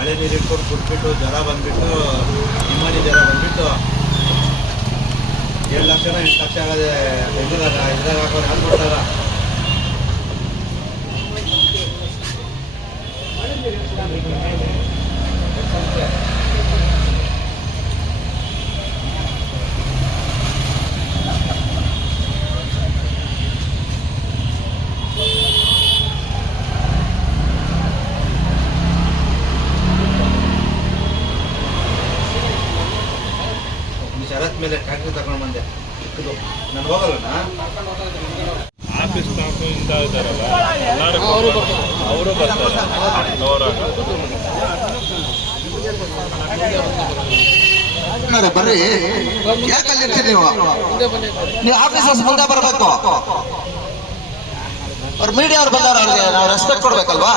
ಮಳೆ ನೀರು ಇಟ್ಕೊಂಡು ಕುಟ್ಬಿಟ್ಟು ಜ್ವರ ಬಂದುಬಿಟ್ಟು ನಿಮ್ಮನೆ ಜ್ವರ ಬಂದುಬಿಟ್ಟು 7 ಲಕ್ಷನ 8 ಲಕ್ಷ ಆಗದೆ ಇದ್ರಾಗ ಹಾಕೋರು ಯಾರು ಕೊಡ್ತಾರ? ಶರತ್ ಮೇಲೆ ಟ್ಯಾಕ್ಟ್ರಿ ತಗೊಂಡು ಬಂದೆ. ಇದು ನಾನು ಹೋಗಲ್ಲ. ಆಫೀಸ್ ಸ್ಟಾಫ್ ಇಂದ ಇದ್ದಾರಲ್ಲ ಎಲ್ಲರೂ ಅವರು ಬರ್ತಾರೆ. ಬರ್ರಿ, ಯಾಕಲ್ಲಿ ಇರ್ತೀರಿ ನೀವು ಆಫೀಸರ್ಸ್ ಮುಂದೆ ಬರಬೇಕು. ಅವ್ರು ಮೀಡಿಯಾ ಅವ್ರು ಬಂದವ್ರು, ಅವ್ರಿಗೆ ನಾವು ರೆಸ್ಪೆಕ್ಟ್ ಕೊಡ್ಬೇಕಲ್ವಾ?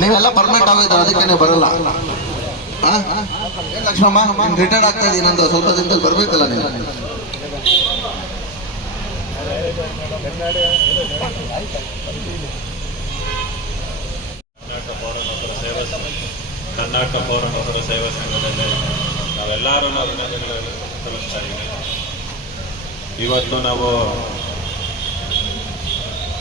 ನೀವೆಲ್ಲ ಪರ್ಮನೆಂಟ್ ಆಗೋದು, ಅದಕ್ಕೆ ನೀವು ಬರಲ್ಲ. ಲಕ್ಷ್ಮಮ್ಮ, ರಿಟೈರ್ಡ್ ಆಗ್ತಾ ಇದೀನಿ ನಂದು, ಸ್ವಲ್ಪ ದಿನದಲ್ಲಿ ಬರ್ಬೇಕಲ್ಲ ನೀವು. ಕರ್ನಾಟಕ ಪೌರ ನೌಕರ ಸೇವಾ ಸಂಘದಲ್ಲಿ ನಾವೆಲ್ಲರೂ ಅಭಿನಂದನೆಗಳನ್ನು ಸಲ್ಲಿಸ್ತಾ ಇದ್ದೀವಿ. ಇವತ್ತು ನಾವು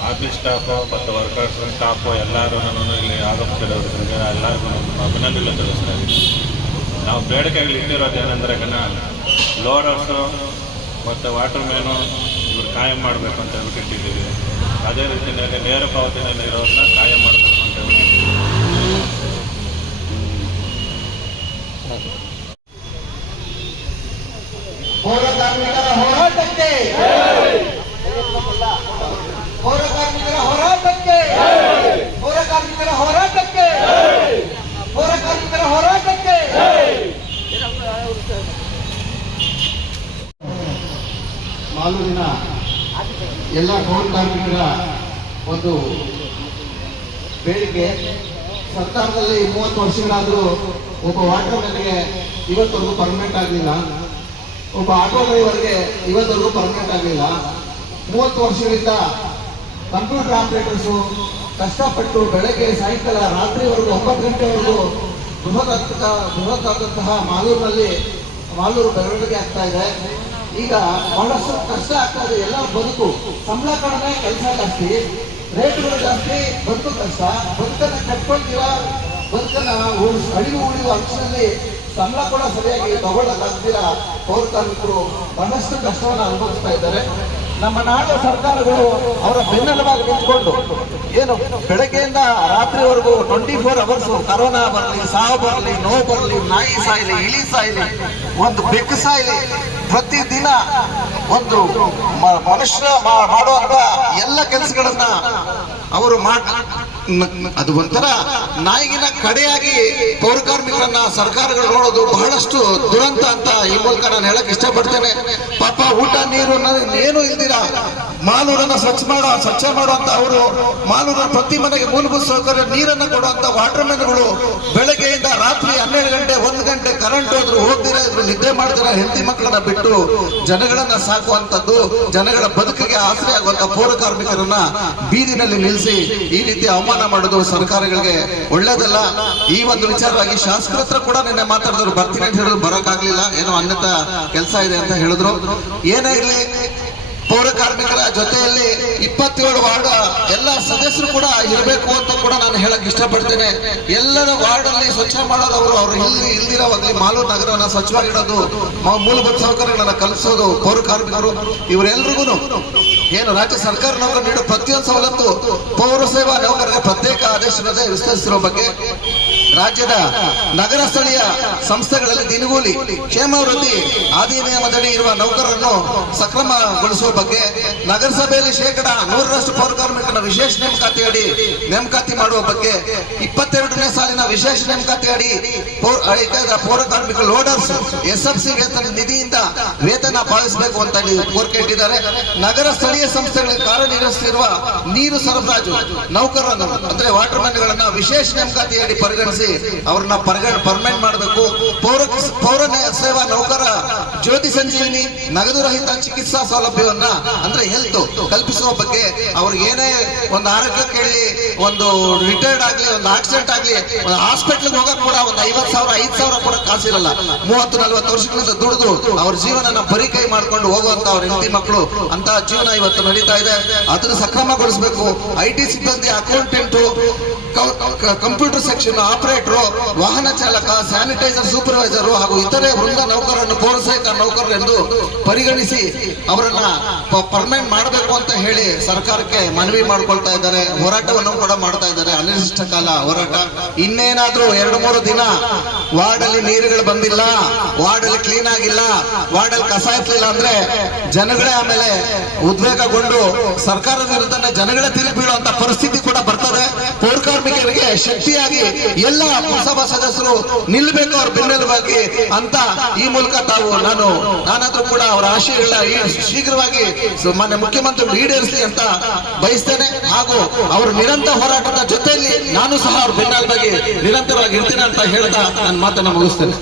ಆಫೀಸ್ ಸ್ಟಾಫು ಮತ್ತು ವರ್ಕರ್ಸ್ ಸ್ಟಾಫು ಎಲ್ಲರೂ ಇಲ್ಲಿ ಆಗಮಿಸಿರೋದ್ರಿಂದ ಎಲ್ಲರಿಗೂ ಅಭಿನಂದನೆ ಸಲ್ಲಿಸ್ತಾ ಇದ್ದೀವಿ. ನಾವು ಬೇಡಿಕೆಗಳು ಇಟ್ಟಿರೋದೇನೆಂದರೆ ಲೋಡರ್ಸು ಮತ್ತು ವಾಟರ್ ಮ್ಯಾನು ಇವರು ಕಾಯಂ ಮಾಡಬೇಕು ಅಂತ ಹೇಳ್ಬಿಟ್ಟಿದ್ದೀವಿ. ಅದೇ ರೀತಿಯಲ್ಲಿ ನೇರ ಪಾವತಿನಲ್ಲಿ ಇರೋದನ್ನ ಕಾಯಂ ಮಾಡಬೇಕು ಅಂತ ಹೇಳ್ಬಿಟ್ಟಿದ್ದೀವಿ. ಪೌರ ಕಾರ್ಮಿಕರ ಹೋರಾಟಕ್ಕೆ, ಪೌರ ಕಾರ್ಮಿಕರ ಹೋರಾಟಕ್ಕೆ, ಪೌರ ಕಾರ್ಮಿಕರ ಹೋರಾಟಕ್ಕೆ, ಪೌರ ಕಾರ್ಮಿಕರ ಹೋರಾಟಕ್ಕೆ. ಮಾಲೂರಿನ ಎಲ್ಲ ಪೌರ ಕಾರ್ಮಿಕರ ಒಂದು ಬೇಡಿಕೆ, ಸರ್ಕಾರದಲ್ಲಿ 30 ವರ್ಷಗಳಾದರೂ ಒಬ್ಬ ವಾಟರ್ ಮ್ಯಾನ್ಗೆ ಇವತ್ತವರೆಗೂ ಪರ್ಮನೆಂಟ್ ಆಗಲಿಲ್ಲ, ಒಬ್ಬ ಆಟೋ ಡ್ರೈವರ್ಗೆ ಇವತ್ತವರೆಗೂ ಪರ್ಮನೆಂಟ್ ಆಗಲಿಲ್ಲ. 30 ವರ್ಷಗಳಿಂದ ಕಂಪ್ಯೂಟರ್ ಆಪರೇಟರ್ಸು ಕಷ್ಟಪಟ್ಟು ಬೆಳಗ್ಗೆ ಸಾಯಂಕಾಲ ರಾತ್ರಿವರೆಗೂ 9 ಗಂಟೆವರೆಗೂ ಬೃಹತ್ತಾದಂತಹ ಮಾಲೂರು ಬೆಳವಣಿಗೆ ಆಗ್ತಾ ಇದೆ. ಈಗ ಬಹಳಷ್ಟು ಕಷ್ಟ ಆಗ್ತಾ ಇದೆ. ಎಲ್ಲ ಬದುಕು, ಸಂಬಳ ಕಡಿಮೆ, ಕೆಲಸ ಜಾಸ್ತಿ, ರೇಟ್ಗಳು ಜಾಸ್ತಿ, ಬದುಕು ಕಷ್ಟ. ಬದುಕನ್ನು ಕಟ್ಕೊಳ್ತೀವ, ಬದುಕನ್ನ ಅಳಿವು ಉಳಿಯುವ ಅಂಶದಲ್ಲಿ ಸಂಬಳ ಕೂಡ ಸರಿಯಾಗಿ ತಗೊಳ್ಳಕ್ಕಾಗ್ತೀರ. ಪೌರ ಕಾರ್ಮಿಕರು ಬಹಳಷ್ಟು ಕಷ್ಟವನ್ನು ಅನುಭವಿಸ್ತಾ ಇದ್ದಾರೆ. ನಮ್ಮ ನಾಡು ಸರ್ಕಾರಗಳು ಅವರ ಬೆನ್ನೆಲುಬಾಗಿ ನಿಂತ್ಕೊಂಡು ಏನು ಬೆಳಗ್ಗೆಯಿಂದ ರಾತ್ರಿವರೆಗೂ 24 ಅವರ್ಸ್ ಕರೋನಾ ಬರಲಿ, ಸಾವು ಬರಲಿ, ನೋವು ಬರಲಿ, ನಾಯಿ ಸಾಯಲಿ, ಇಲಿ ಸಾಯಲಿ, ಒಂದು ಬೆಕ್ಕು ಸಾಯಲಿ, ಪ್ರತಿದಿನ ಒಂದು ಮನುಷ್ಯ ಮಾಡುವಂತ ಎಲ್ಲ ಕೆಲಸಗಳನ್ನ ಅವರು ಅದು ಒಂಥರ ನಾಯಿಗಿನ ಕಡೆಯಾಗಿ ಪೌರ ಕಾರ್ಮಿಕರನ್ನ ಸರ್ಕಾರಗಳು ನೋಡೋದು ಬಹಳಷ್ಟು ದುರಂತ ಅಂತ ಈ ಮೂಲಕ ನಾನು ಹೇಳಕ್ ಇಷ್ಟಪಡ್ತೇನೆ. ಪಾಪ ಊಟ ನೀರು ಏನು ಇಲ್ದಿರ ಮಾಲೂರನ್ನ ಸ್ವಚ್ಛ ಮಾಡುವಂತ ಅವರು, ಮಾಲೂರಿನ ಪ್ರತಿ ಮನೆಗೆ ಮೂಲಭೂತ ಸೌಕರ್ಯ ನೀರನ್ನ ಕೊಡುವಂತ ವಾಟರ್ ಮ್ಯಾನ್ಗಳು ಬೆಳಗ್ಗೆಯಿಂದ ರಾತ್ರಿ 12 ಗಂಟೆ 1 ಗಂಟೆ ಕರೆಂಟ್ ಹೋದ್ರು ಹೋಗ್ದಿರ ಇದ್ರು ನಿದ್ದೆ ಮಾಡ್ದಿರ ಹೆಂಡತಿ ಮಕ್ಕಳನ್ನ ಬಿಟ್ಟು ಜನಗಳನ್ನ ಸಾಕುವಂತದ್ದು, ಜನಗಳ ಬದುಕಿಗೆ ಆಸರೆ ಆಗುವಂತ ಪೌರ ಕಾರ್ಮಿಕರನ್ನ ಬೀದಿನಲ್ಲಿ ನಿಲ್ಲಿಸಿ ಈ ರೀತಿ ಅವಮಾನ ಮಾಡೋದು ಸರ್ಕಾರಗಳಿಗೆ ಒಳ್ಳೇದಲ್ಲ. ಈ ಒಂದು ವಿಚಾರವಾಗಿ ಶಾಸಕರ ಹತ್ರ ಕೂಡ ನಿನ್ನೆ ಮಾತಾಡಿದ್ರು, ಬರ್ತೀನಿ ಅಂತ ಹೇಳಿದ್ರು, ಬರೋಕ್ಕಾಗ್ಲಿಲ್ಲ, ಏನೋ ಅನ್ಯತಾ ಕೆಲಸ ಇದೆ ಅಂತ ಹೇಳಿದ್ರು. ಏನೇ ಇರಲಿ, ಪೌರ ಕಾರ್ಮಿಕರ ಜೊತೆಯಲ್ಲಿ 27 ವಾರ್ಡ್ ಎಲ್ಲ ಸದಸ್ಯರು ಕೂಡ ಇರಬೇಕು ಅಂತ ಕೂಡ ನಾನು ಹೇಳಕ್ ಇಷ್ಟಪಡ್ತೇನೆ. ಎಲ್ಲರ ವಾರ್ಡ್ ಅಲ್ಲಿ ಸ್ವಚ್ಛ ಮಾಡೋದವರು, ಅವರು ಇಲ್ದಿರೋವಾಗ್ಲಿ ಮಾಲೂರು ನಗರವನ್ನ ಸ್ವಚ್ಛವಾಗಿಡೋದು, ಮೂಲಭೂತ ಸೌಕರ್ಯಗಳನ್ನ ಕಲ್ಪಿಸೋದು ಪೌರ ಕಾರ್ಮಿಕರು. ಇವರೆಲ್ರಿಗೂ ಏನು ರಾಜ್ಯ ಸರ್ಕಾರ ನೌಕರರು ನೀಡೋ ಪ್ರತಿಯೊಂದು ಸವಲತ್ತು ಪೌರ ಸೇವಾ ನೌಕರರಿಗೆ ಪ್ರತ್ಯೇಕ ಆದೇಶದ ವಿಸ್ತರಿಸಿರೋ ಬಗ್ಗೆ, ರಾಜ್ಯದ ನಗರ ಸ್ಥಳೀಯ ಸಂಸ್ಥೆಗಳಲ್ಲಿ ದಿನಗೂಲಿ ಕ್ಷೇಮಾಭಿವೃದ್ಧಿ ಅಧಿನಿಯಮದಡಿ ಇರುವ ನೌಕರರನ್ನು ಸಕ್ರಮಗೊಳಿಸುವ ಬಗ್ಗೆ, ನಗರಸಭೆಯಲ್ಲಿ 100% ಪೌರ ಕಾರ್ಮಿಕರ ವಿಶೇಷ ನೇಮಕಾತಿಯಡಿ ನೇಮಕಾತಿ ಮಾಡುವ ಬಗ್ಗೆ, 22ನೇ ಸಾಲಿನ ವಿಶೇಷ ನೇಮಕಾತಿಯಡಿ ಪೌರ ಕಾರ್ಮಿಕರ ಲೋಡರ್ಸ್ SFC ವೇತನ ನಿಧಿಯಿಂದ ವೇತನ ಪಾವತಿಸಬೇಕು ಅಂತ ಕೋರಿಕೆ ಇಟ್ಟಿದ್ದಾರೆ. ನಗರ ಸ್ಥಳೀಯ ಸಂಸ್ಥೆಗಳಲ್ಲಿ ಕಾರ್ಯನಿರ್ವಹಿಸುತ್ತಿರುವ ನೀರು ಸರಬರಾಜು ನೌಕರರನ್ನು ಅಂದ್ರೆ ವಾಟರ್ ಮ್ಯಾನ್ಗಳನ್ನ ವಿಶೇಷ ನೇಮಕಾತಿಯಡಿ ಪರಿಗಣಿಸಿ ಅವ್ರನ್ನ ಪರ್ಮನೆಂಟ್ ಮಾಡಬೇಕು. ಪೌರ ಸೇವಾ ನೌಕರ ಜ್ಯೋತಿ ಸಂಜೀವಿನಿ ನಗದು ರಹಿತ ಚಿಕಿತ್ಸಾ ಸೌಲಭ್ಯವನ್ನ ಅಂದ್ರೆ ಹೆಲ್ತ್ ಕಲ್ಪಿಸುವ ಬಗ್ಗೆ ಅವ್ರಿಗೆ ಏನೇ ಒಂದು ಆರೋಗ್ಯ ಕೇಳಿ, ಒಂದು ರಿಟೈರ್ಡ್ ಆಗ್ಲಿ, ಒಂದು ಆಕ್ಸಿಡೆಂಟ್ ಆಗ್ಲಿ, ಒಂದು ಹಾಸ್ಪಿಟ್ಲ್ಗೆ ಹೋಗಕ್ ಕೂಡ ಒಂದು 50,000 5,000 ಕೂಡ ಕಾಸಿರಲ್ಲ. 30-40 ವರ್ಷಗಳಿಂದ ದುಡಿದು ಅವ್ರ ಜೀವನನ ಬರಿಕೈ ಮಾಡ್ಕೊಂಡು ಹೋಗುವಂತ ಅವ್ರ ಹೆಂಡತಿ ಮಕ್ಕಳು ಅಂತ ಜೀವನ ಇವತ್ತು ನಡೀತಾ ಇದೆ. ಅದನ್ನು ಸಕ್ರಮಗೊಳಿಸಬೇಕು. IT ಸಿಬ್ಬಂದಿ, ಅಕೌಂಟೆಂಟು, ಕಂಪ್ಯೂಟರ್ ಸೆಕ್ಷನ್ ಆಪರೇಟರ್, ವಾಹನ ಚಾಲಕ, ಸ್ಯಾನಿಟೈಸರ್ ಸೂಪರ್ವೈಸರ್ ಹಾಗೂ ಇತರೆ ವೃಂದ ನೌಕರರನ್ನು ಪೌರಸೇವಾ ನೌಕರರು ಎಂದು ಪರಿಗಣಿಸಿ ಅವರನ್ನ ಪರ್ಮನೆಂಟ್ ಮಾಡಬೇಕು ಅಂತ ಹೇಳಿ ಸರ್ಕಾರಕ್ಕೆ ಮನವಿ ಮಾಡ್ಕೊಳ್ತಾ ಇದ್ದಾರೆ. ಹೋರಾಟವನ್ನು ಕೂಡ ಮಾಡ್ತಾ ಇದ್ದಾರೆ. ಅನಿರ್ದಿಷ್ಟ ಕಾಲ ಹೋರಾಟ. ಇನ್ನೇನಾದ್ರೂ 2-3 ದಿನ ವಾರ್ಡ್ ಅಲ್ಲಿ ನೀರುಗಳು ಬಂದಿಲ್ಲ, ವಾರ್ಡ್ ಅಲ್ಲಿ ಕ್ಲೀನ್ ಆಗಿಲ್ಲ, ವಾರ್ಡ್ ಅಲ್ಲಿ ಕಸ ಎತ್ತಲಿಲ್ಲ ಅಂದ್ರೆ ಜನಗಳೇ ಆಮೇಲೆ ಉದ್ವೇಗಗೊಂಡು ಸರ್ಕಾರದ ವಿರುದ್ಧನೇ ಜನಗಳೇ ತಿರುಗಿ ಬೀಳುವಂತ ಪರಿಸ್ಥಿತಿ ಕೂಡ ಬರ್ತದೆ. ಪೌರ ಕಾರ್ಮಿಕರಿಗೆ ಶಕ್ತಿಯಾಗಿ ಎಲ್ಲ ಪುರಸಭಾ ಸದಸ್ಯರು ನಿಲ್ಲಬೇಕು, ಅವ್ರ ಬೆನ್ನೆಲುಬಾಗಿ ಅಂತ ಈ ಮೂಲಕ ನಾನಾದ್ರೂ ಕೂಡ ಅವರ ಆಶಯಗಳ ಶೀಘ್ರವಾಗಿ ಮಾನ್ಯ ಮುಖ್ಯಮಂತ್ರಿಗಳು ಈಡೇರಿಸಲಿ ಅಂತ ಬಯಸ್ತೇನೆ. ಹಾಗೂ ಅವರು ನಿರಂತರ ಹೋರಾಟದ ಜೊತೆಯಲ್ಲಿ ನಾನು ಸಹ ಅವ್ರ ಬೆನ್ನೆಲುಬಾಗಿ ನಿರಂತರವಾಗಿ ಇರ್ತೀನಿ ಅಂತ ಹೇಳ್ತಾ ನನ್ನ ಮಾತನ್ನ ಮುಗಿಸ್ತೇನೆ.